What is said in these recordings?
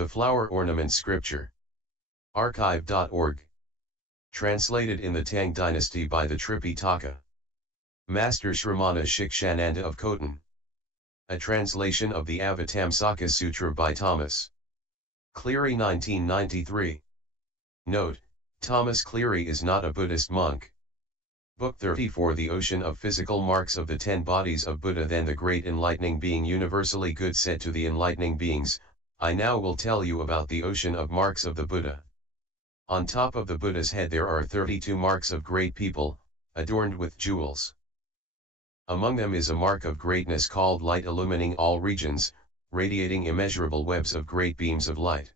The Flower Ornament Scripture. Archive.org. Translated in the Tang Dynasty by the Tripitaka. Master Shramana Shikshananda of Khotan. A translation of the Avatamsaka-Sutra by Thomas Cleary 1993. Note, Thomas Cleary is not a Buddhist monk. Book 34 The Ocean of Physical Marks of the 10 Bodies of Buddha. Then the great enlightening being universally good said to the enlightening beings, I now will tell you about the ocean of marks of the Buddha. On top of the Buddha's head there are 32 marks of great people, adorned with jewels. Among them is a mark of greatness called light illumining all regions, radiating immeasurable webs of great beams of light.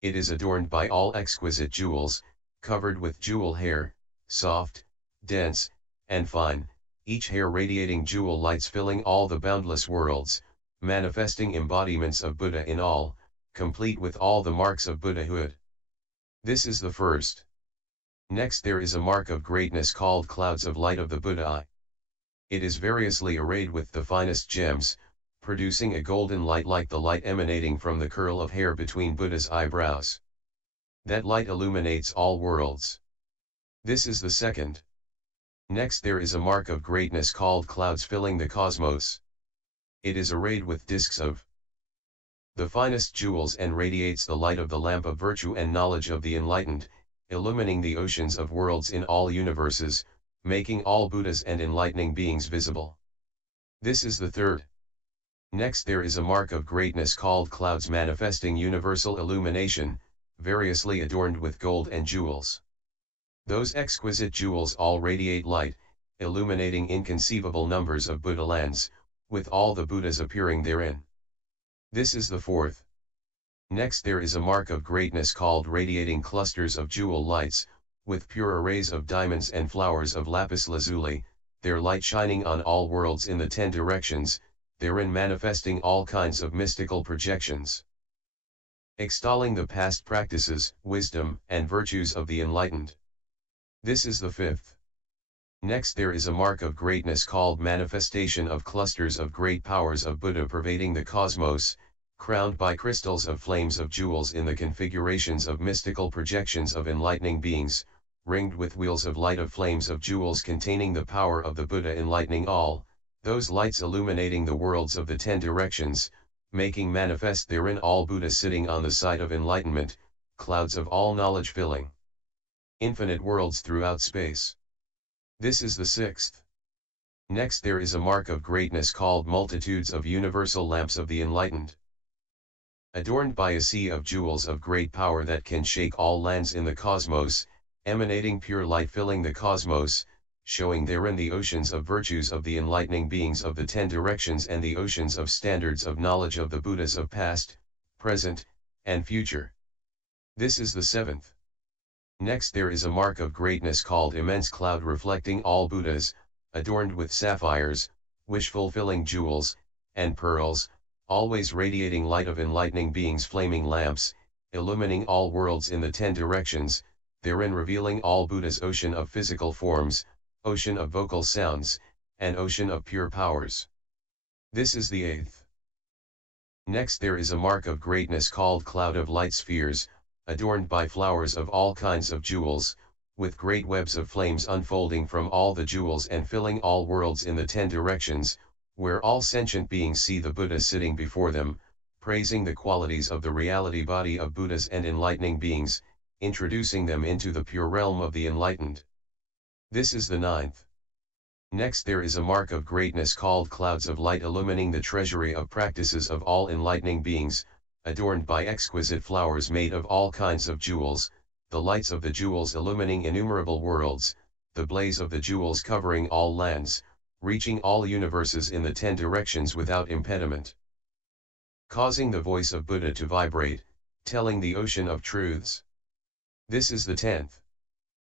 It is adorned by all exquisite jewels, covered with jewel hair, soft, dense, and fine, each hair radiating jewel lights filling all the boundless worlds, manifesting embodiments of Buddha in all, complete with all the marks of Buddhahood. This is the first. Next there is a mark of greatness called clouds of light of the Buddha eye. It is variously arrayed with the finest gems, producing a golden light like the light emanating from the curl of hair between Buddha's eyebrows. That light illuminates all worlds. This is the second. Next there is a mark of greatness called clouds filling the cosmos. It is arrayed with discs of the finest jewels and radiates the light of the lamp of virtue and knowledge of the enlightened, illumining the oceans of worlds in all universes, making all Buddhas and enlightening beings visible. This is the third. Next there is a mark of greatness called clouds manifesting universal illumination, variously adorned with gold and jewels. Those exquisite jewels all radiate light, illuminating inconceivable numbers of Buddha lands, with all the Buddhas appearing therein. This is the fourth. Next there is a mark of greatness called radiating clusters of jewel lights, with pure arrays of diamonds and flowers of lapis lazuli, their light shining on all worlds in the 10 directions, therein manifesting all kinds of mystical projections. Extolling the past practices, wisdom, and virtues of the enlightened. This is the fifth. Next there is a mark of greatness called manifestation of clusters of great powers of Buddha pervading the cosmos, crowned by crystals of flames of jewels in the configurations of mystical projections of enlightening beings, ringed with wheels of light of flames of jewels containing the power of the Buddha enlightening all, those lights illuminating the worlds of the 10 directions, making manifest therein all Buddhas sitting on the side of enlightenment, clouds of all knowledge filling infinite worlds throughout space. This is the sixth. Next there is a mark of greatness called multitudes of universal lamps of the enlightened. Adorned by a sea of jewels of great power that can shake all lands in the cosmos, emanating pure light filling the cosmos, showing therein the oceans of virtues of the enlightening beings of the 10 directions and the oceans of standards of knowledge of the Buddhas of past, present, and future. This is the seventh. Next there is a mark of greatness called immense cloud reflecting all Buddhas, adorned with sapphires, wish-fulfilling jewels, and pearls, always radiating light of enlightening beings flaming lamps, illumining all worlds in the 10 directions, therein revealing all Buddha's ocean of physical forms, ocean of vocal sounds, and ocean of pure powers. This is the eighth. Next there is a mark of greatness called cloud of light spheres, adorned by flowers of all kinds of jewels, with great webs of flames unfolding from all the jewels and filling all worlds in the 10 directions, where all sentient beings see the Buddha sitting before them, praising the qualities of the reality body of Buddhas and enlightening beings, introducing them into the pure realm of the enlightened. This is the ninth. Next there is a mark of greatness called clouds of light illumining the treasury of practices of all enlightening beings, adorned by exquisite flowers made of all kinds of jewels, the lights of the jewels illumining innumerable worlds, the blaze of the jewels covering all lands, reaching all universes in the 10 directions without impediment. Causing the voice of Buddha to vibrate, telling the ocean of truths. This is the 10th.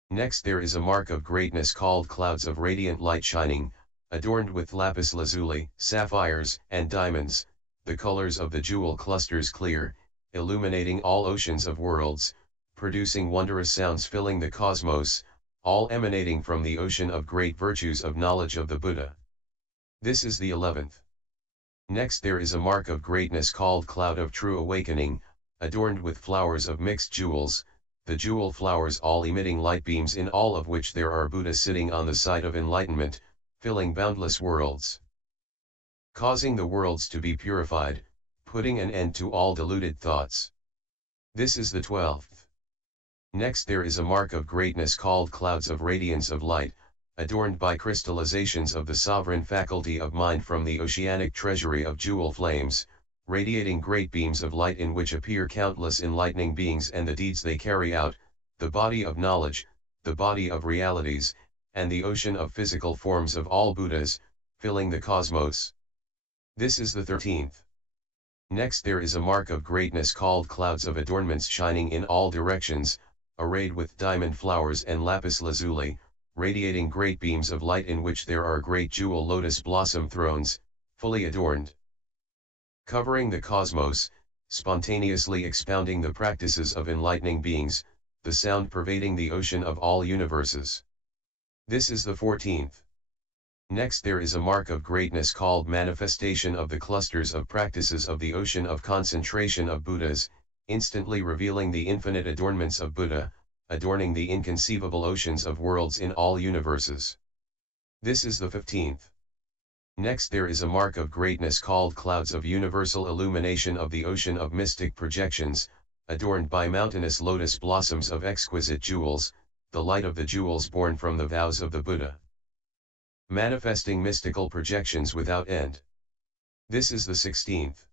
Next there is a mark of greatness called clouds of radiant light shining, adorned with lapis lazuli, sapphires, and diamonds, the colors of the jewel clusters clear, illuminating all oceans of worlds, producing wondrous sounds filling the cosmos, all emanating from the ocean of great virtues of knowledge of the Buddha. This is the 11th. Next there is a mark of greatness called cloud of true awakening, adorned with flowers of mixed jewels, the jewel flowers all emitting light beams, in all of which there are Buddhas sitting on the site of enlightenment, filling boundless worlds, causing the worlds to be purified, putting an end to all deluded thoughts. This is the 12th. Next there is a mark of greatness called clouds of radiance of light, adorned by crystallizations of the sovereign faculty of mind from the oceanic treasury of jewel flames, radiating great beams of light in which appear countless enlightening beings and the deeds they carry out, the body of knowledge, the body of realities, and the ocean of physical forms of all Buddhas, filling the cosmos. This is the 13th. Next there is a mark of greatness called clouds of adornments shining in all directions, arrayed with diamond flowers and lapis lazuli, radiating great beams of light in which there are great jewel lotus blossom thrones, fully adorned, covering the cosmos, spontaneously expounding the practices of enlightening beings, the sound pervading the ocean of all universes. This is the 14th. Next there is a mark of greatness called manifestation of the clusters of practices of the ocean of concentration of Buddhas, instantly revealing the infinite adornments of Buddha, adorning the inconceivable oceans of worlds in all universes. This is the 15th. Next there is a mark of greatness called clouds of universal illumination of the ocean of mystic projections, adorned by mountainous lotus blossoms of exquisite jewels, the light of the jewels born from the vows of the Buddha, manifesting mystical projections without end. This is the 16th.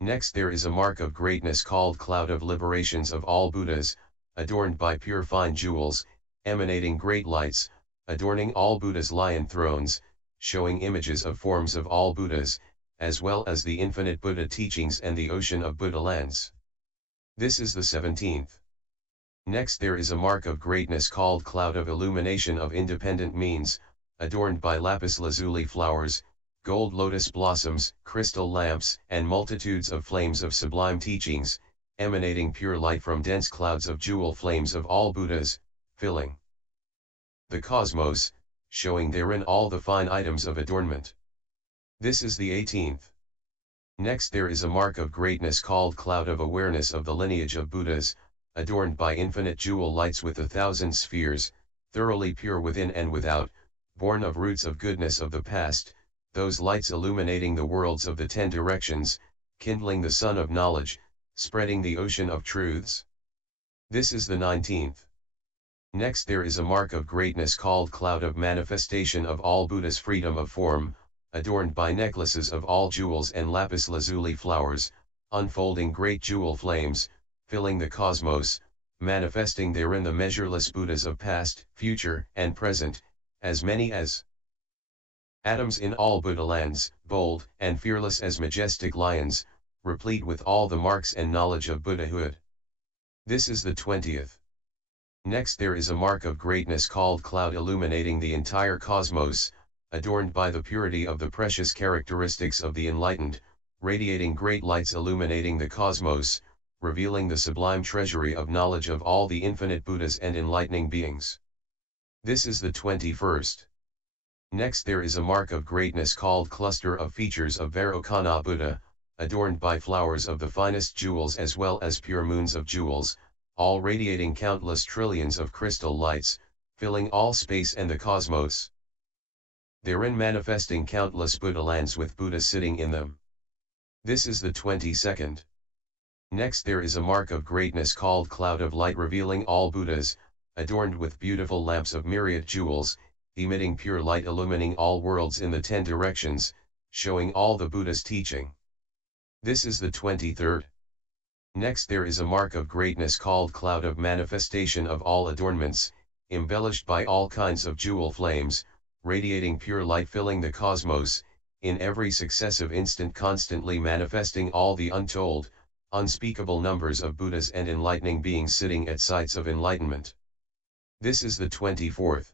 Next there is a mark of greatness called cloud of liberations of all Buddhas, adorned by pure fine jewels, emanating great lights, adorning all Buddhas' lion thrones, showing images of forms of all Buddhas, as well as the infinite Buddha teachings and the ocean of Buddha lands. This is the 17th. Next there is a mark of greatness called cloud of illumination of independent means, adorned by lapis lazuli flowers, gold lotus blossoms, crystal lamps, and multitudes of flames of sublime teachings, emanating pure light from dense clouds of jewel flames of all Buddhas, filling the cosmos, showing therein all the fine items of adornment. This is the 18th. Next there is a mark of greatness called cloud of awareness of the lineage of Buddhas, adorned by infinite jewel lights with 1,000 spheres, thoroughly pure within and without, born of roots of goodness of the past, those lights illuminating the worlds of the 10 directions, kindling the sun of knowledge, spreading the ocean of truths. This is the 19th. Next there is a mark of greatness called cloud of manifestation of all Buddha's freedom of form, adorned by necklaces of all jewels and lapis lazuli flowers, unfolding great jewel flames, filling the cosmos, manifesting therein the measureless Buddhas of past, future, and present, as many as atoms in all Buddha lands, bold and fearless as majestic lions, replete with all the marks and knowledge of Buddhahood. This is the 20th. Next there is a mark of greatness called cloud illuminating the entire cosmos, adorned by the purity of the precious characteristics of the enlightened, radiating great lights illuminating the cosmos, revealing the sublime treasury of knowledge of all the infinite Buddhas and enlightening beings. This is the 21st. Next there is a mark of greatness called cluster of features of Vairocana Buddha, adorned by flowers of the finest jewels as well as pure moons of jewels, all radiating countless trillions of crystal lights, filling all space and the cosmos, therein manifesting countless Buddha lands with Buddhas sitting in them. This is the 22nd. Next there is a mark of greatness called cloud of light revealing all Buddhas, adorned with beautiful lamps of myriad jewels, emitting pure light illumining all worlds in the 10 directions, showing all the Buddha's teaching. This is the 23rd. Next there is a mark of greatness called cloud of manifestation of all adornments, embellished by all kinds of jewel flames, radiating pure light filling the cosmos, in every successive instant constantly manifesting all the untold, unspeakable numbers of Buddhas and enlightening beings sitting at sites of enlightenment. This is the 24th.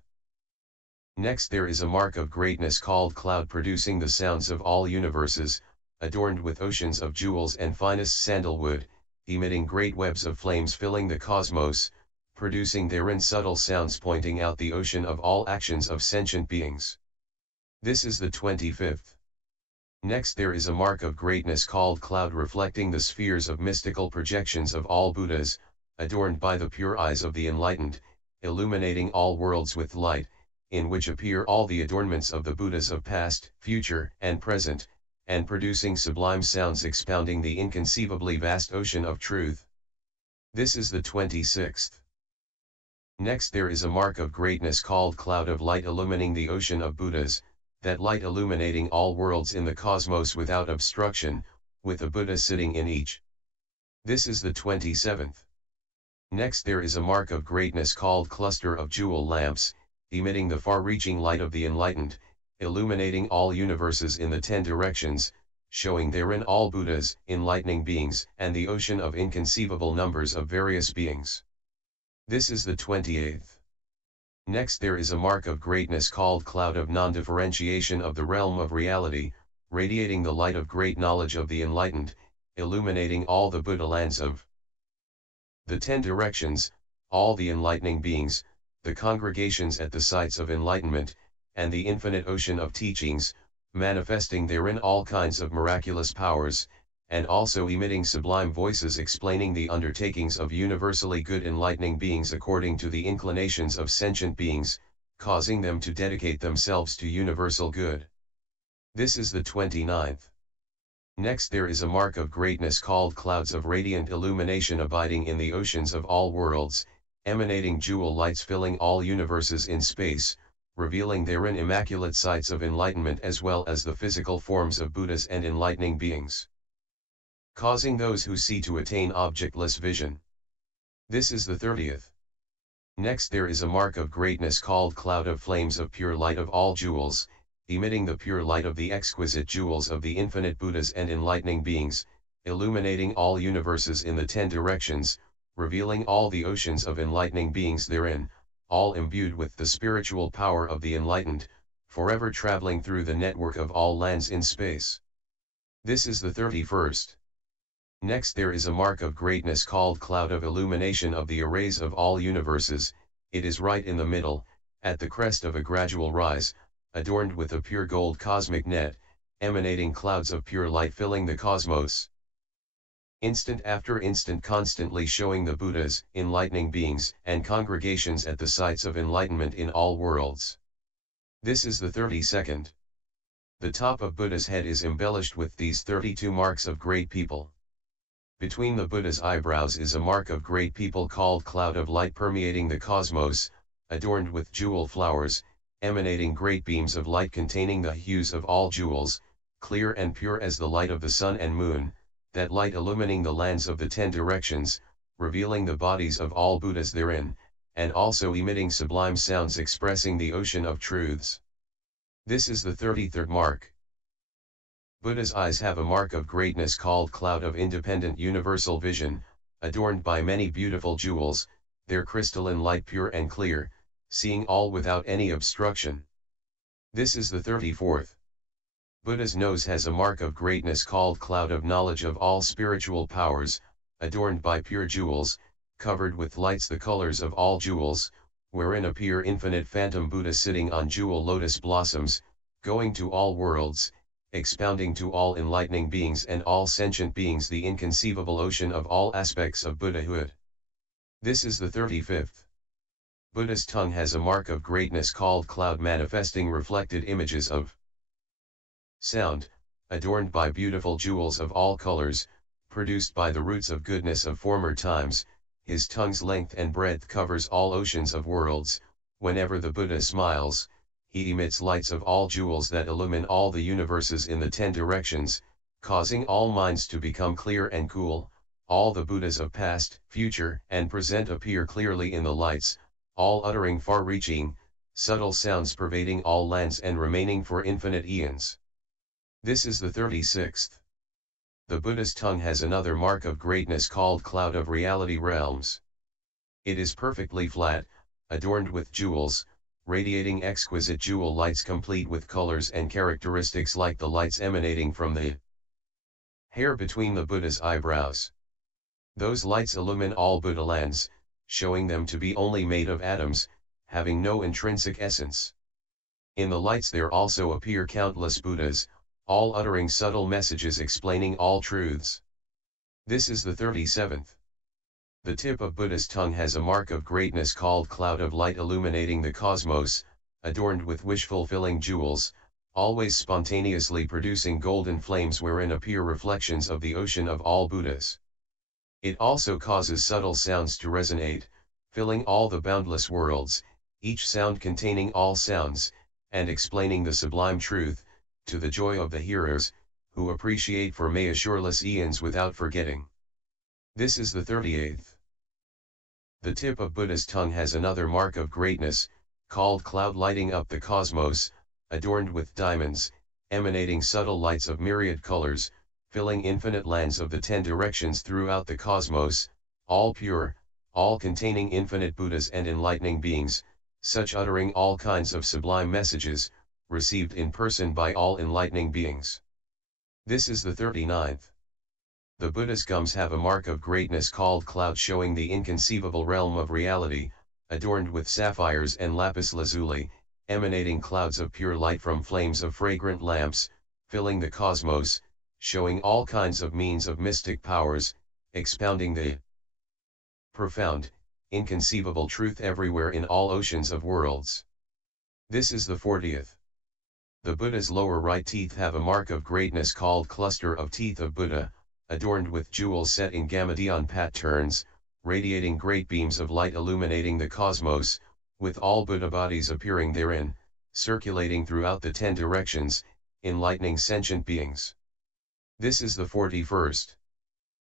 Next there is a mark of greatness called cloud producing the sounds of all universes, adorned with oceans of jewels and finest sandalwood, emitting great webs of flames filling the cosmos, producing therein subtle sounds pointing out the ocean of all actions of sentient beings. This is the 25th. Next there is a mark of greatness called cloud reflecting the spheres of mystical projections of all Buddhas, adorned by the pure eyes of the enlightened, illuminating all worlds with light, in which appear all the adornments of the Buddhas of past, future, and present, and producing sublime sounds expounding the inconceivably vast ocean of truth. This is the 26th. Next there is a mark of greatness called cloud of light illumining the ocean of Buddhas, that light illuminating all worlds in the cosmos without obstruction, with a Buddha sitting in each. This is the 27th. Next there is a mark of greatness called cluster of jewel lamps, emitting the far-reaching light of the enlightened, illuminating all universes in the 10 directions, showing therein all Buddhas, enlightening beings, and the ocean of inconceivable numbers of various beings. This is the 28th. Next there is a mark of greatness called cloud of non-differentiation of the realm of reality, radiating the light of great knowledge of the enlightened, illuminating all the Buddha lands of the 10 directions, all the enlightening beings, the congregations at the sites of enlightenment, and the infinite ocean of teachings, manifesting therein all kinds of miraculous powers, and also emitting sublime voices explaining the undertakings of universally good enlightening beings according to the inclinations of sentient beings, causing them to dedicate themselves to universal good. This is the 29th. Next there is a mark of greatness called clouds of radiant illumination abiding in the oceans of all worlds, emanating jewel lights filling all universes in space, revealing therein immaculate sights of enlightenment as well as the physical forms of Buddhas and enlightening beings, causing those who see to attain objectless vision. This is the 30th. Next there is a mark of greatness called cloud of flames of pure light of all jewels, emitting the pure light of the exquisite jewels of the infinite Buddhas and enlightening beings, illuminating all universes in the 10 directions, revealing all the oceans of enlightening beings therein, all imbued with the spiritual power of the enlightened, forever traveling through the network of all lands in space. This is the 31st. Next there is a mark of greatness called cloud of illumination of the arrays of all universes, it is right in the middle, at the crest of a gradual rise, adorned with a pure gold cosmic net, emanating clouds of pure light filling the cosmos. Instant after instant constantly showing the Buddhas, enlightening beings, and congregations at the sites of enlightenment in all worlds. This is the 32nd. The top of Buddha's head is embellished with these 32 marks of great people. Between the Buddha's eyebrows is a mark of great people called cloud of light permeating the cosmos, adorned with jewel flowers, emanating great beams of light containing the hues of all jewels, clear and pure as the light of the sun and moon, that light illumining the lands of the 10 directions, revealing the bodies of all Buddhas therein, and also emitting sublime sounds expressing the ocean of truths. This is the 33rd mark. Buddha's eyes have a mark of greatness called cloud of independent universal vision, adorned by many beautiful jewels, their crystalline light pure and clear, seeing all without any obstruction. This is the 34th. Buddha's nose has a mark of greatness called cloud of knowledge of all spiritual powers, adorned by pure jewels, covered with lights the colors of all jewels, wherein appear infinite phantom Buddhas sitting on jewel lotus blossoms, going to all worlds, expounding to all enlightening beings and all sentient beings the inconceivable ocean of all aspects of Buddhahood. This is the 35th. Buddha's tongue has a mark of greatness called cloud manifesting reflected images of sound, adorned by beautiful jewels of all colors, produced by the roots of goodness of former times. His tongue's length and breadth covers all oceans of worlds. Whenever the Buddha smiles, he emits lights of all jewels that illumine all the universes in the 10 directions, causing all minds to become clear and cool. All the Buddhas of past, future, and present appear clearly in the lights, all uttering far-reaching, subtle sounds pervading all lands and remaining for infinite eons. This is the 36th. The Buddha's tongue has another mark of greatness called cloud of reality realms. It is perfectly flat, adorned with jewels, radiating exquisite jewel lights complete with colors and characteristics like the lights emanating from the hair between the Buddha's eyebrows. Those lights illumine all Buddha lands, showing them to be only made of atoms, having no intrinsic essence. In the lights there also appear countless Buddhas, all uttering subtle messages explaining all truths. This is the 37th. The tip of Buddha's tongue has a mark of greatness called cloud of light illuminating the cosmos, adorned with wish-fulfilling jewels, always spontaneously producing golden flames wherein appear reflections of the ocean of all Buddhas. It also causes subtle sounds to resonate, filling all the boundless worlds, each sound containing all sounds, and explaining the sublime truth, to the joy of the hearers, who appreciate for measureless eons without forgetting. This is the 38th. The tip of Buddha's tongue has another mark of greatness, called cloud lighting up the cosmos, adorned with diamonds, emanating subtle lights of myriad colors, filling infinite lands of the 10 directions throughout the cosmos, all pure, all containing infinite Buddhas and enlightening beings, such uttering all kinds of sublime messages, received in person by all enlightening beings. This is the 39th. The Buddha's gums have a mark of greatness called cloud showing the inconceivable realm of reality, adorned with sapphires and lapis lazuli, emanating clouds of pure light from flames of fragrant lamps, filling the cosmos, showing all kinds of means of mystic powers, expounding the profound, inconceivable truth everywhere in all oceans of worlds. This is the 40th. The Buddha's lower right teeth have a mark of greatness called cluster of teeth of Buddha, adorned with jewels set in Gamadion patterns, radiating great beams of light illuminating the cosmos, with all Buddha bodies appearing therein, circulating throughout the 10 directions, enlightening sentient beings. This is the 41st.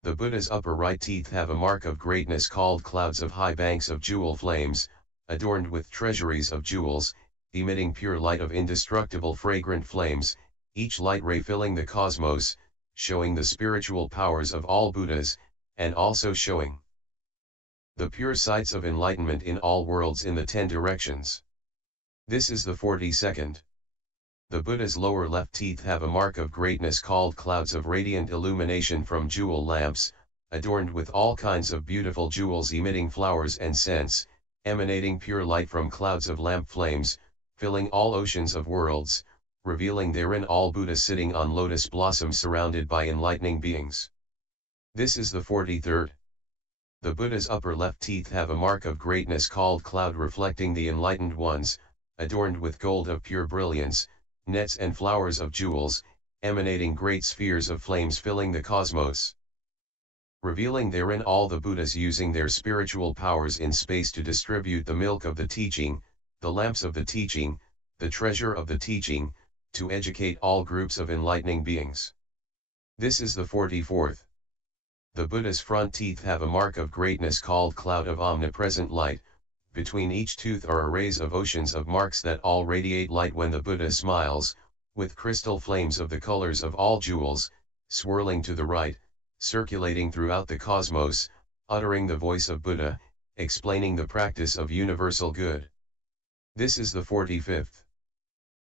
The Buddha's upper right teeth have a mark of greatness called clouds of high banks of jewel flames, adorned with treasuries of jewels, emitting pure light of indestructible fragrant flames, each light ray filling the cosmos, showing the spiritual powers of all Buddhas, and also showing the pure sights of enlightenment in all worlds in the 10 directions. This is the 42nd. The Buddha's lower left teeth have a mark of greatness called clouds of radiant illumination from jewel lamps, adorned with all kinds of beautiful jewels emitting flowers and scents, emanating pure light from clouds of lamp flames, filling all oceans of worlds, revealing therein all Buddhas sitting on lotus blossoms surrounded by enlightening beings. This is the 43rd. The Buddha's upper left teeth have a mark of greatness called cloud reflecting the enlightened ones, adorned with gold of pure brilliance, nets and flowers of jewels, emanating great spheres of flames filling the cosmos, revealing therein all the Buddhas using their spiritual powers in space to distribute the milk of the teaching, the lamps of the teaching, the treasure of the teaching, to educate all groups of enlightening beings. This is the 44th. The Buddha's front teeth have a mark of greatness called cloud of omnipresent light, between each tooth are arrays of oceans of marks that all radiate light when the Buddha smiles, with crystal flames of the colors of all jewels, swirling to the right, circulating throughout the cosmos, uttering the voice of Buddha, explaining the practice of universal good. This is the 45th.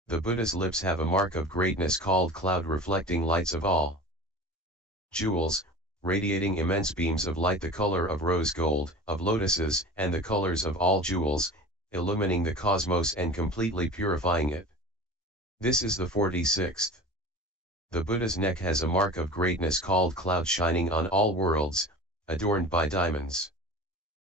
The Buddha's lips have a mark of greatness called cloud reflecting lights of all jewels, radiating immense beams of light the color of rose gold, of lotuses, and the colors of all jewels, illumining the cosmos and completely purifying it. This is the 46th. The Buddha's neck has a mark of greatness called cloud shining on all worlds, adorned by diamonds.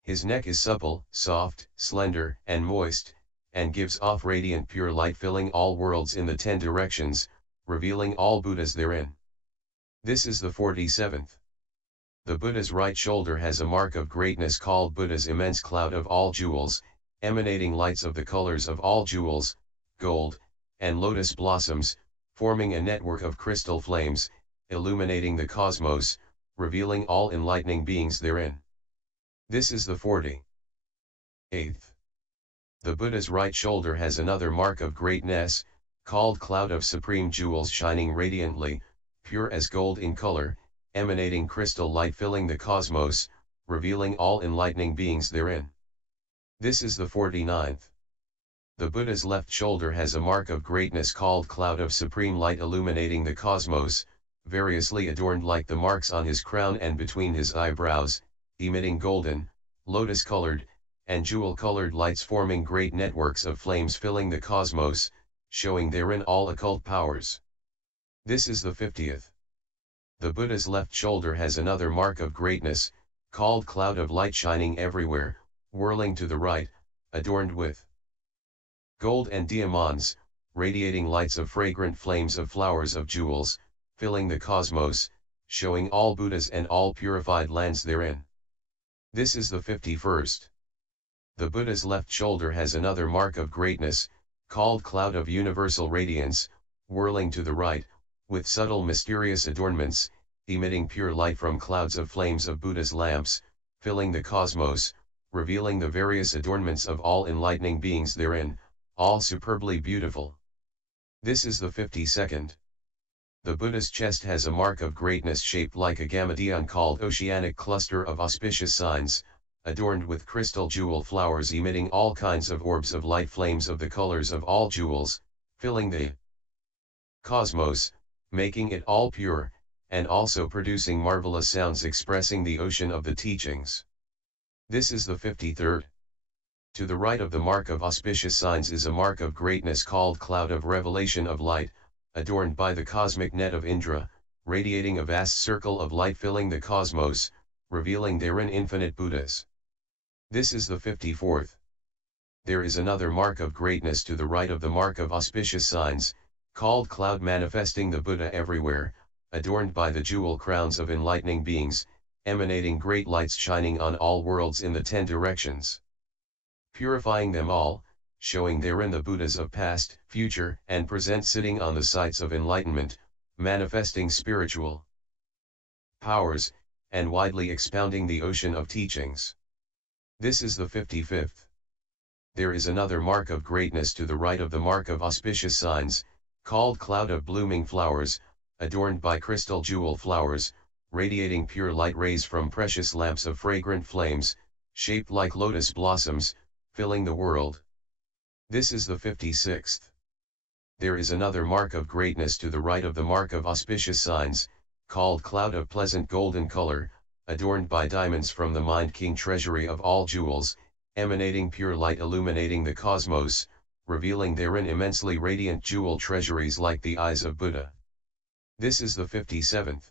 His neck is supple, soft, slender, and moist, and gives off radiant pure light filling all worlds in the 10 directions, revealing all Buddhas therein. This is the 47th. The Buddha's right shoulder has a mark of greatness called Buddha's immense cloud of all jewels, emanating lights of the colors of all jewels, gold, and lotus blossoms, forming a network of crystal flames, illuminating the cosmos, revealing all enlightening beings therein. This is the 48th. The Buddha's right shoulder has another mark of greatness, called cloud of supreme jewels shining radiantly, pure as gold in color, emanating crystal light filling the cosmos, revealing all enlightening beings therein. This is the 49th. The Buddha's left shoulder has a mark of greatness called cloud of supreme light illuminating the cosmos, variously adorned like the marks on his crown and between his eyebrows, emitting golden, lotus-colored, and jewel-colored lights forming great networks of flames filling the cosmos, showing therein all occult powers. This is the 50th. The Buddha's left shoulder has another mark of greatness, called cloud of light shining everywhere, whirling to the right, adorned with gold and diamonds, radiating lights of fragrant flames of flowers of jewels, filling the cosmos, showing all Buddhas and all purified lands therein. This is the 51st. The Buddha's left shoulder has another mark of greatness, called cloud of universal radiance, whirling to the right, with subtle mysterious adornments, emitting pure light from clouds of flames of Buddha's lamps, filling the cosmos, revealing the various adornments of all enlightening beings therein, all superbly beautiful. This is the 52nd. The Buddha's chest has a mark of greatness shaped like a gamadion called oceanic cluster of auspicious signs, adorned with crystal jewel flowers emitting all kinds of orbs of light flames of the colors of all jewels, filling the cosmos, making it all pure, and also producing marvelous sounds expressing the ocean of the teachings. This is the 53rd. To the right of the mark of auspicious signs is a mark of greatness called cloud of revelation of light, adorned by the cosmic net of Indra, radiating a vast circle of light filling the cosmos, revealing therein infinite Buddhas. This is the 54th. There is another mark of greatness to the right of the mark of auspicious signs, called cloud manifesting the Buddha everywhere, adorned by the jewel crowns of enlightening beings, emanating great lights shining on all worlds in the 10 directions, purifying them all, showing therein the Buddhas of past, future, and present sitting on the sites of enlightenment, manifesting spiritual powers, and widely expounding the ocean of teachings. This is the 55th. There is another mark of greatness to the right of the mark of auspicious signs, called cloud of blooming flowers, adorned by crystal jewel flowers, radiating pure light rays from precious lamps of fragrant flames, shaped like lotus blossoms, filling the world. This is the 56th. There is another mark of greatness to the right of the mark of auspicious signs, called cloud of pleasant golden color, adorned by diamonds from the mind king treasury of all jewels, emanating pure light illuminating the cosmos, revealing therein immensely radiant jewel treasuries like the eyes of Buddha. This is the 57th.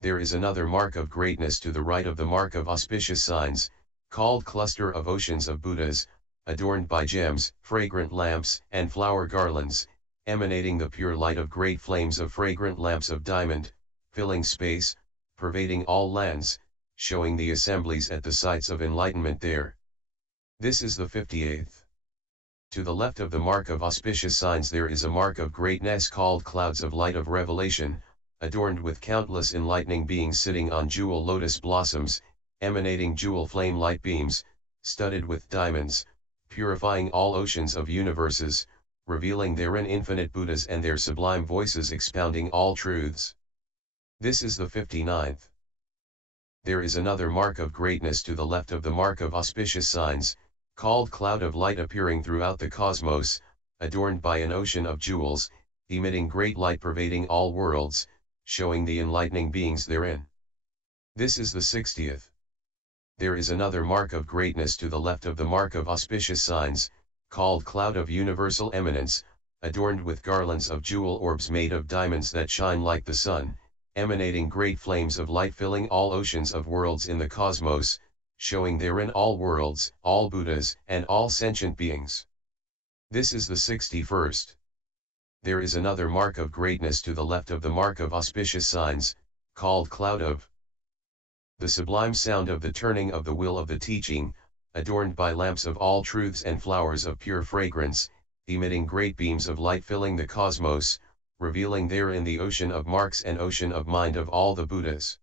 There is another mark of greatness to the right of the mark of auspicious signs, called cluster of oceans of Buddhas, adorned by gems, fragrant lamps, and flower garlands, emanating the pure light of great flames of fragrant lamps of diamond, filling space, pervading all lands, showing the assemblies at the sites of enlightenment there. This is the 58th. To the left of the mark of auspicious signs there is a mark of greatness called clouds of light of revelation, adorned with countless enlightening beings sitting on jewel lotus blossoms, emanating jewel flame light beams, studded with diamonds, purifying all oceans of universes, revealing therein infinite Buddhas and their sublime voices expounding all truths. This is the 59th. There is another mark of greatness to the left of the mark of auspicious signs, called cloud of light appearing throughout the cosmos, adorned by an ocean of jewels, emitting great light pervading all worlds, showing the enlightening beings therein. This is the 60th. There is another mark of greatness to the left of the mark of auspicious signs, called cloud of universal eminence, adorned with garlands of jewel orbs made of diamonds that shine like the sun, emanating great flames of light filling all oceans of worlds in the cosmos, showing therein all worlds, all Buddhas, and all sentient beings. This is the 61st. There is another mark of greatness to the left of the mark of auspicious signs, called cloud of the sublime sound of the turning of the wheel of the teaching, adorned by lamps of all truths and flowers of pure fragrance, emitting great beams of light filling the cosmos, revealing therein the ocean of marks and ocean of mind of all the Buddhas.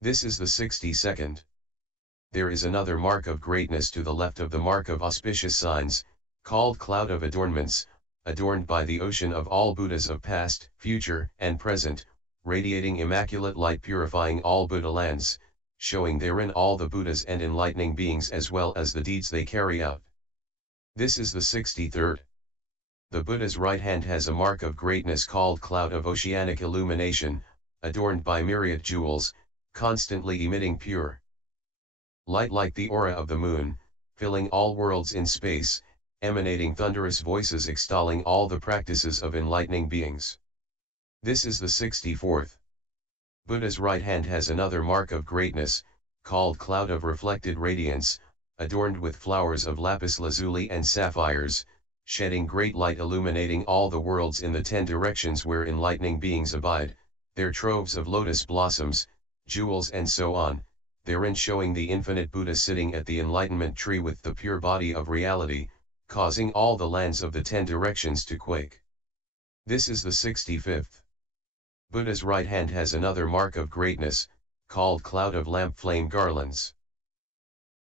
This is the 62nd. There is another mark of greatness to the left of the mark of auspicious signs, called cloud of adornments, adorned by the ocean of all Buddhas of past, future, and present, radiating immaculate light purifying all Buddha lands, showing therein all the Buddhas and enlightening beings as well as the deeds they carry out. This is the 63rd. The Buddha's right hand has a mark of greatness called cloud of oceanic illumination, adorned by myriad jewels, constantly emitting pure light like the aura of the moon, filling all worlds in space, emanating thunderous voices extolling all the practices of enlightening beings. This is the 64th. Buddha's right hand has another mark of greatness, called cloud of reflected radiance, adorned with flowers of lapis lazuli and sapphires, shedding great light illuminating all the worlds in the 10 directions where enlightening beings abide, their troves of lotus blossoms, jewels and so on, therein showing the infinite Buddha sitting at the enlightenment tree with the pure body of reality, causing all the lands of the 10 directions to quake. This is the 65th. Buddha's right hand has another mark of greatness, called cloud of lamp flame garlands.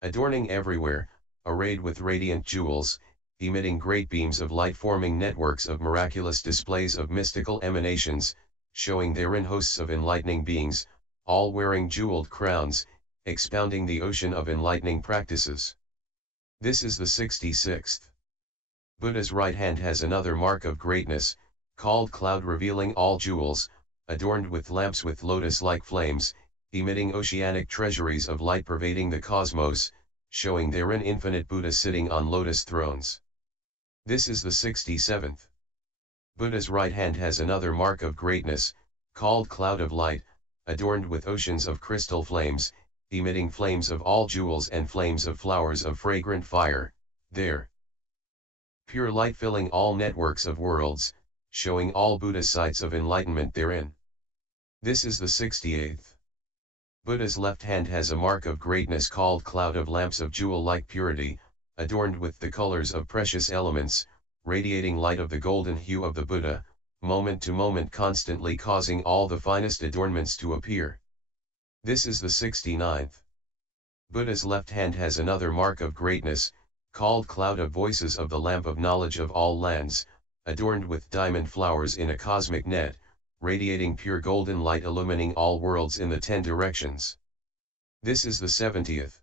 Adorning everywhere, arrayed with radiant jewels, emitting great beams of light forming networks of miraculous displays of mystical emanations, showing therein hosts of enlightening beings, all wearing jeweled crowns, expounding the ocean of enlightening practices. This is the 66th. Buddha's right hand has another mark of greatness, called cloud revealing all jewels, adorned with lamps with lotus-like flames, emitting oceanic treasuries of light pervading the cosmos, showing therein infinite Buddha sitting on lotus thrones. This is the 67th. Buddha's right hand has another mark of greatness, called cloud of light, adorned with oceans of crystal flames, emitting flames of all jewels and flames of flowers of fragrant fire, there. Pure light filling all networks of worlds, showing all Buddha sights of enlightenment therein. This is the 68th. Buddha's left hand has a mark of greatness called cloud of lamps of jewel-like purity, adorned with the colors of precious elements, radiating light of the golden hue of the Buddha, moment to moment constantly causing all the finest adornments to appear. This is the 69th. Buddha's left hand has another mark of greatness, called cloud of voices of the lamp of knowledge of all lands, adorned with diamond flowers in a cosmic net, radiating pure golden light illumining all worlds in the 10 directions. This is the 70th.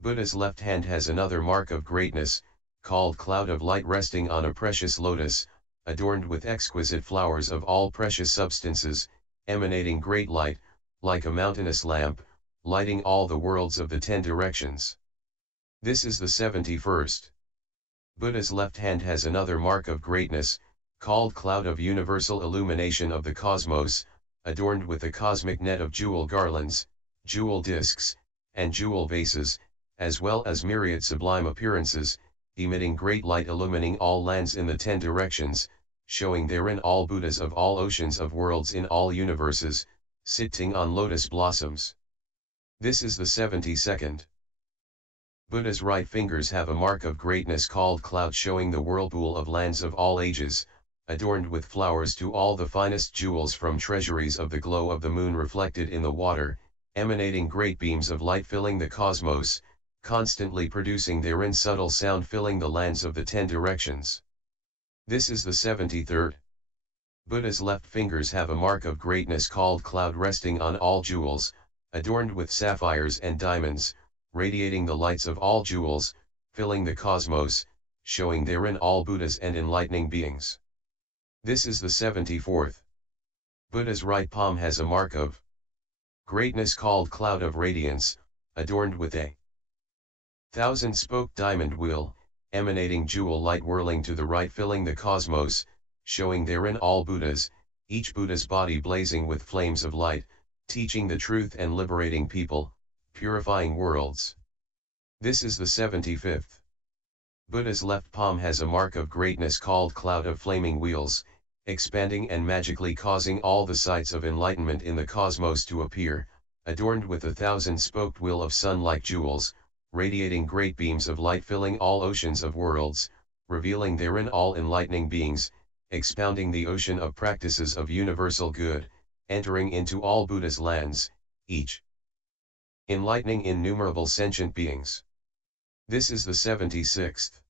Buddha's left hand has another mark of greatness, called cloud of light resting on a precious lotus, adorned with exquisite flowers of all precious substances, emanating great light, like a mountainous lamp, lighting all the worlds of the 10 directions. This is the 71st. Buddha's left hand has another mark of greatness, called cloud of universal illumination of the cosmos, adorned with a cosmic net of jewel garlands, jewel discs, and jewel vases, as well as myriad sublime appearances, emitting great light illumining all lands in the 10 directions, showing therein all Buddhas of all oceans of worlds in all universes, sitting on lotus blossoms. This is the 72nd. Buddha's right fingers have a mark of greatness called cloud showing the whirlpool of lands of all ages, adorned with flowers to all the finest jewels from treasuries of the glow of the moon reflected in the water, emanating great beams of light filling the cosmos, constantly producing therein subtle sound filling the lands of the 10 directions. This is the 73rd. Buddha's left fingers have a mark of greatness called cloud resting on all jewels, adorned with sapphires and diamonds, radiating the lights of all jewels, filling the cosmos, showing therein all Buddhas and enlightening beings. This is the 74th. Buddha's right palm has a mark of greatness called cloud of radiance, adorned with a 1,000-spoke diamond wheel, emanating jewel light whirling to the right filling the cosmos, showing therein all Buddhas, each Buddha's body blazing with flames of light, teaching the truth and liberating people, purifying worlds. This is the 75th. Buddha's left palm has a mark of greatness called cloud of flaming wheels, expanding and magically causing all the sights of enlightenment in the cosmos to appear, adorned with a 1,000-spoked wheel of sun-like jewels, radiating great beams of light filling all oceans of worlds, revealing therein all enlightening beings, expounding the ocean of practices of universal good, entering into all Buddha's lands, each enlightening innumerable sentient beings. This is the 76th.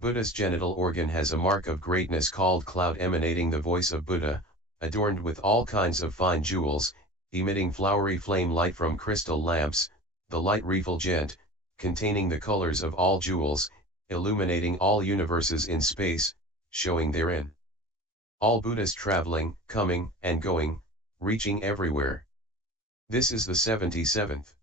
Buddha's genital organ has a mark of greatness called cloud emanating the voice of Buddha, adorned with all kinds of fine jewels, emitting flowery flame light from crystal lamps, the light refulgent, containing the colors of all jewels, illuminating all universes in space, showing therein all Buddhas traveling, coming, and going, reaching everywhere. This is the 77th.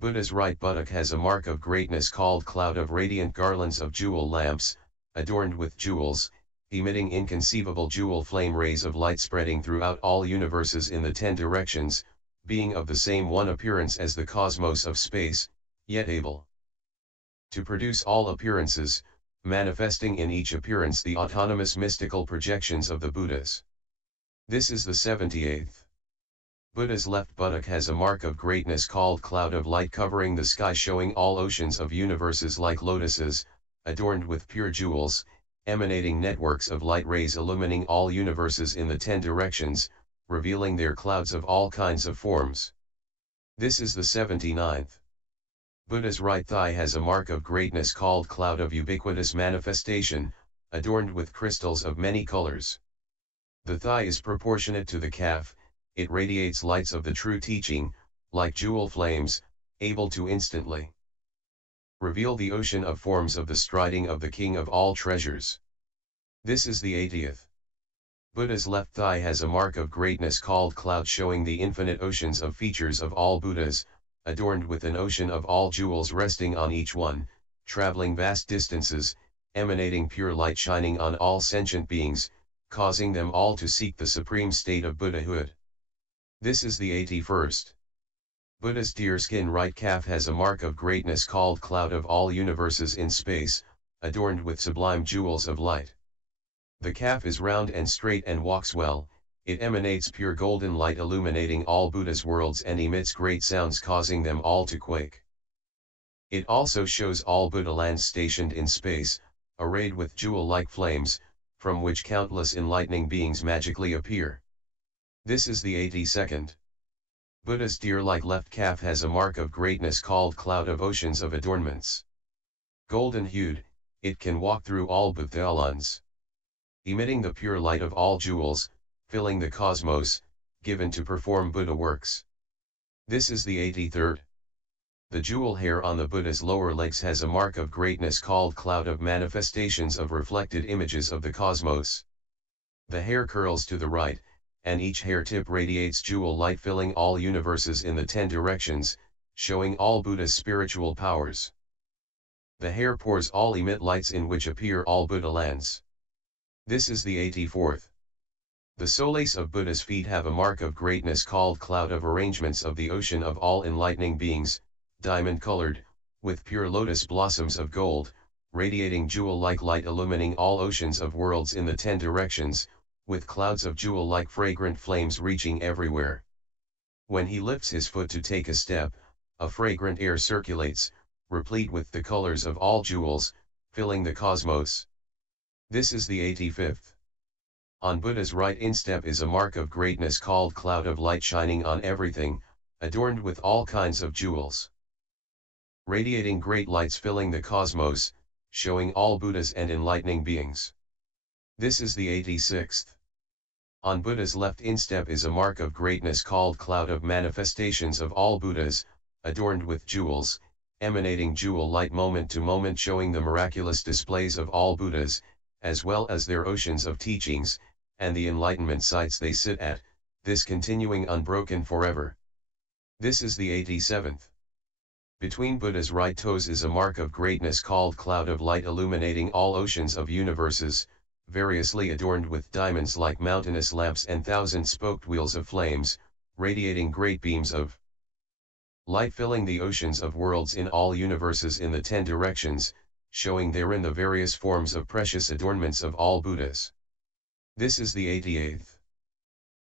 Buddha's right buttock has a mark of greatness called cloud of radiant garlands of jewel lamps, adorned with jewels, emitting inconceivable jewel flame rays of light spreading throughout all universes in the 10 directions, being of the same one appearance as the cosmos of space, yet able to produce all appearances, manifesting in each appearance the autonomous mystical projections of the Buddhas. This is the 78th. Buddha's left buttock has a mark of greatness called cloud of light covering the sky, showing all oceans of universes like lotuses, adorned with pure jewels, emanating networks of light rays illumining all universes in the 10 directions, revealing their clouds of all kinds of forms. This is the 79th. Buddha's right thigh has a mark of greatness called cloud of ubiquitous manifestation, adorned with crystals of many colors. The thigh is proportionate to the calf, it radiates lights of the true teaching, like jewel flames, able to instantly reveal the ocean of forms of the striding of the King of all treasures. This is the 80th. Buddha's left thigh has a mark of greatness called cloud, showing the infinite oceans of features of all Buddhas, adorned with an ocean of all jewels resting on each one, traveling vast distances, emanating pure light shining on all sentient beings, causing them all to seek the supreme state of Buddhahood. This is the 81st. Buddha's deerskin right calf has a mark of greatness called cloud of all universes in space, adorned with sublime jewels of light. The calf is round and straight and walks well, it emanates pure golden light illuminating all Buddha's worlds and emits great sounds causing them all to quake. It also shows all Buddha lands stationed in space, arrayed with jewel-like flames, from which countless enlightening beings magically appear. This is the 82nd. Buddha's deer-like left calf has a mark of greatness called cloud of oceans of adornments. Golden-hued, it can walk through all Buthalans, emitting the pure light of all jewels, filling the cosmos, given to perform Buddha works. This is the 83rd. The jewel hair on the Buddha's lower legs has a mark of greatness called cloud of manifestations of reflected images of the cosmos. The hair curls to the right, and each hair tip radiates jewel light filling all universes in the 10 directions, showing all Buddha's spiritual powers. The hair pores all emit lights in which appear all Buddha lands. This is the 84th. The soles of Buddha's feet have a mark of greatness called cloud of arrangements of the ocean of all enlightening beings, diamond-colored, with pure lotus blossoms of gold, radiating jewel-like light illumining all oceans of worlds in the 10 directions, with clouds of jewel-like fragrant flames reaching everywhere. When he lifts his foot to take a step, a fragrant air circulates, replete with the colors of all jewels, filling the cosmos. This is the 85th. On Buddha's right instep is a mark of greatness called cloud of light shining on everything, adorned with all kinds of jewels, radiating great lights filling the cosmos, showing all Buddhas and enlightening beings. This is the 86th. On Buddha's left instep is a mark of greatness called cloud of manifestations of all Buddhas, adorned with jewels, emanating jewel light moment to moment showing the miraculous displays of all Buddhas, as well as their oceans of teachings, and the enlightenment sites they sit at, this continuing unbroken forever. This is the 87th. Between Buddha's right toes is a mark of greatness called cloud of light illuminating all oceans of universes, variously adorned with diamonds like mountainous lamps and thousand-spoked wheels of flames, radiating great beams of light filling the oceans of worlds in all universes in the 10 directions, showing therein the various forms of precious adornments of all Buddhas. This is the 88th.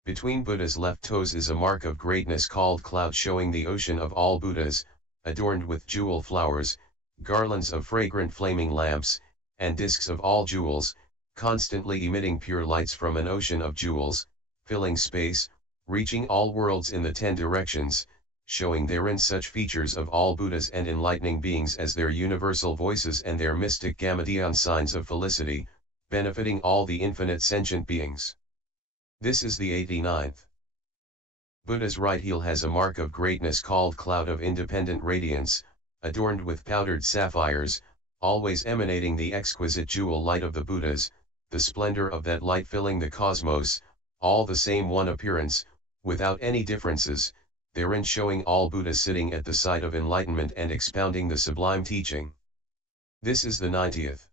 Between Buddha's left toes is a mark of greatness called cloud showing the ocean of all Buddhas, adorned with jewel flowers, garlands of fragrant flaming lamps, and discs of all jewels, constantly emitting pure lights from an ocean of jewels, filling space, reaching all worlds in the 10 directions, showing therein such features of all Buddhas and enlightening beings as their universal voices and their mystic Gamadian signs of felicity, benefiting all the infinite sentient beings. This is the 89th. Buddha's right heel has a mark of greatness called cloud of independent radiance, adorned with powdered sapphires, always emanating the exquisite jewel light of the Buddhas, the splendor of that light filling the cosmos, all the same one appearance, without any differences, therein showing all Buddhas sitting at the side of enlightenment and expounding the sublime teaching. This is the 90th.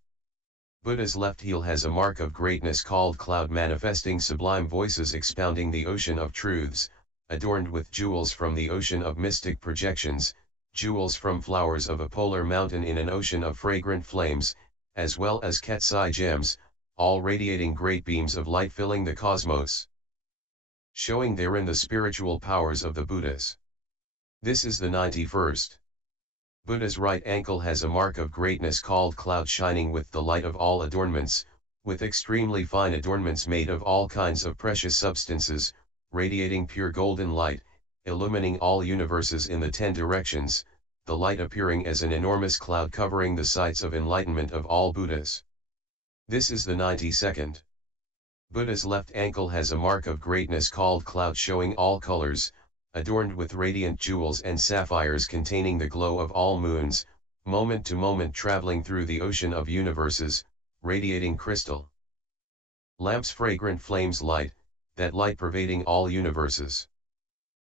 Buddha's left heel has a mark of greatness called cloud, manifesting sublime voices expounding the ocean of truths, adorned with jewels from the ocean of mystic projections, jewels from flowers of a polar mountain in an ocean of fragrant flames, as well as cat's-eye gems, all radiating great beams of light filling the cosmos, showing therein the spiritual powers of the Buddhas. This is the 91st. Buddha's right ankle has a mark of greatness called cloud, shining with the light of all adornments, with extremely fine adornments made of all kinds of precious substances, radiating pure golden light, illumining all universes in the 10 directions, the light appearing as an enormous cloud covering the sights of enlightenment of all Buddhas. This is the 92nd. Buddha's left ankle has a mark of greatness called cloud, showing all colors, adorned with radiant jewels and sapphires containing the glow of all moons, moment to moment traveling through the ocean of universes, radiating crystal lamps, fragrant flames, light, that light pervading all universes.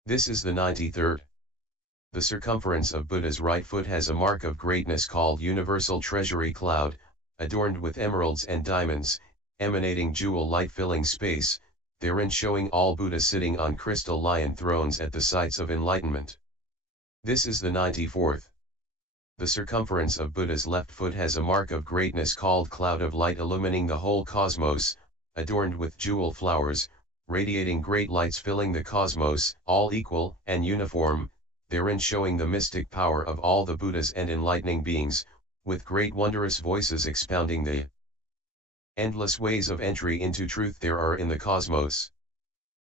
This is the 93rd. The circumference of Buddha's right foot has a mark of greatness called universal treasury cloud, adorned with emeralds and diamonds, emanating jewel light filling space, therein showing all Buddhas sitting on crystal lion thrones at the sites of enlightenment. This is the 94th. The circumference of Buddha's left foot has a mark of greatness called cloud of light, illumining the whole cosmos, adorned with jewel flowers, radiating great lights filling the cosmos, all equal and uniform, therein showing the mystic power of all the Buddhas and enlightening beings, with great wondrous voices expounding the endless ways of entry into truth there are in the cosmos.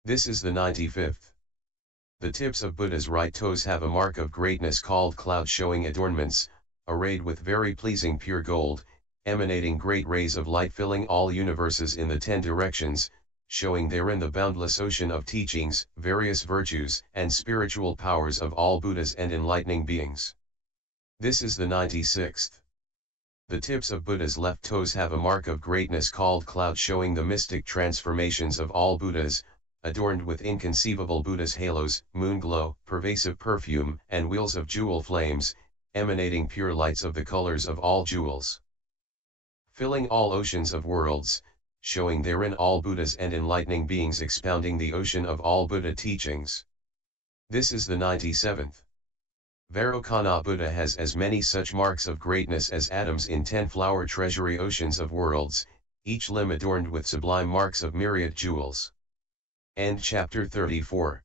This is the 95th. The tips of Buddha's right toes have a mark of greatness called cloud, showing adornments, arrayed with very pleasing pure gold, emanating great rays of light filling all universes in the 10 directions, showing therein the boundless ocean of teachings, various virtues, and spiritual powers of all Buddhas and enlightening beings. This is the 96th. The tips of Buddha's left toes have a mark of greatness called cloud, showing the mystic transformations of all Buddhas, adorned with inconceivable Buddha's halos, moon glow, pervasive perfume, and wheels of jewel flames, emanating pure lights of the colors of all jewels, filling all oceans of worlds, showing therein all Buddhas and enlightening beings expounding the ocean of all Buddha teachings. This is the 97th. Vairocana Buddha has as many such marks of greatness as atoms in 10 flower treasury oceans of worlds, each limb adorned with sublime marks of myriad jewels. End chapter 34.